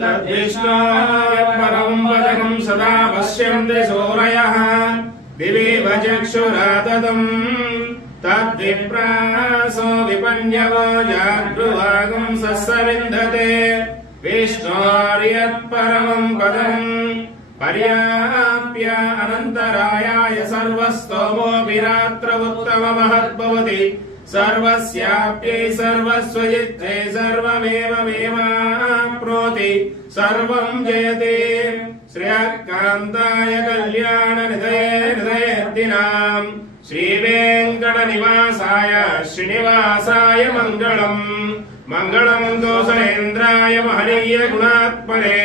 तद्विष्णोः परमं पदकं सदा पश्यन्ति सूरयः दिवीव चक्षुराततम् तद्विप्रासो विपन्यवो जागृवागं सस्सविन्दते विष्णोर्यत्परमं पदम् पर्याप्य अनन्तरायाय सर्वस्तोमोऽपि रात्र उत्तममहद्भवति सर्वस्याप्यै सर्वस्वजित्ते सर्वमेवमेवाप्नोति सर्वं जयते श्रेयःकान्ताय कल्याणनिधये हृदयेऽर्दिनाम् श्रीवेङ्कटनिवासाय श्रीनिवासाय मङ्गलम् मङ्गलम् दोषेन्द्राय महनीय गुणात्मने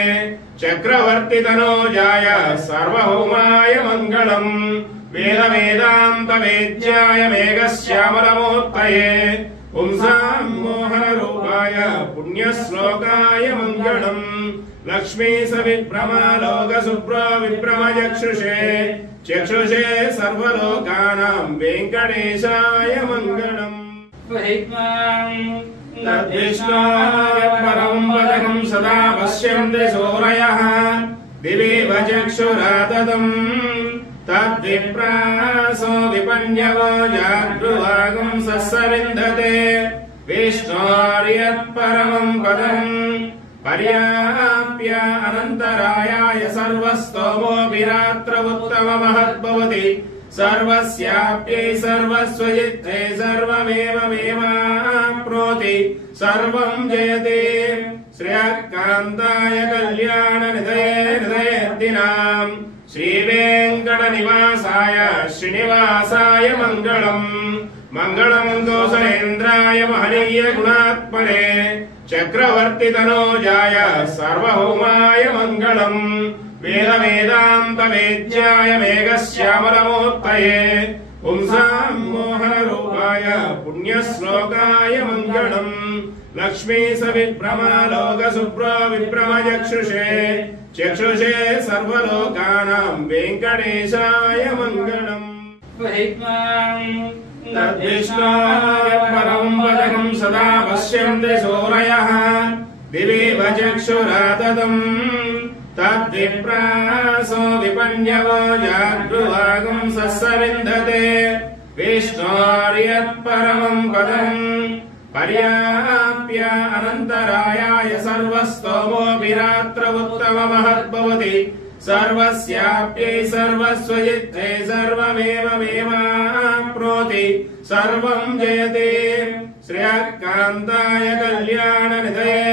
चक्रवर्तितनोजाय सार्वभौमाय मङ्गलम् वेदान्तवेद्याय मेघश्यामलमूर्तये पुंसां मोहनरूपाय पुण्यश्लोकाय मङ्गलम् लक्ष्मीसविभ्रमालोकशुभ्रो विभ्रमचक्षुषे चक्षुषे सर्वलोकानां वेङ्कटेशाय मङ्गलम् तद्विष्णोः परमं पदकं सदा पश्यन्ति सूरयः दिवीव चक्षुराततम् तद्विप्रासो विपन्यवो जागृवागं सस्सविन्दते विष्णोर्यत्परमं पदम् पर्याप्य अनन्तरायाय सर्वस्तोमोऽपि रात्र उत्तममहद्भवति सर्वस्याप्यै सर्वस्वजित्ते सर्वमेवमेवाप्नोति सर्वं जयते श्रेयःकान्ताय कल्याणनिधये हृदयेऽर्दिनाम् श्रीवेङ्कटनिवासाय श्रीनिवासाय मङ्गलम् मङ्गलम् दोषेन्द्राय महनीय गुणात्मने चक्रवर्तितनोजाय सार्वभौमाय मङ्गलम् वेदान्तवेद्याय मेघश्यामलमूर्तये पुंसां मोहनरूपाय पुण्यश्लोकाय मङ्गलम् लक्ष्मीसविभ्रमालोकशुभ्रो विभ्रमचक्षुषे चक्षुषे सर्वलोकानां वेङ्कटेशाय मङ्गलम् तद्विष्णोः परमं पदकं सदा पश्यन्ति सूरयः दिवीव चक्षुराततम् तद्विप्रासो विपन्यवो जागृवागं सस्सविन्दते विष्णोर्यत्परमं पदम् पर्याप्य अनन्तरायाय सर्वस्तोमोऽपि रात्र उत्तममहद्भवति सर्वस्याप्यै सर्वस्वजित्ते सर्वमेवमेवाप्नोति सर्वं जयते श्रेयःकान्ताय कल्याणनिधये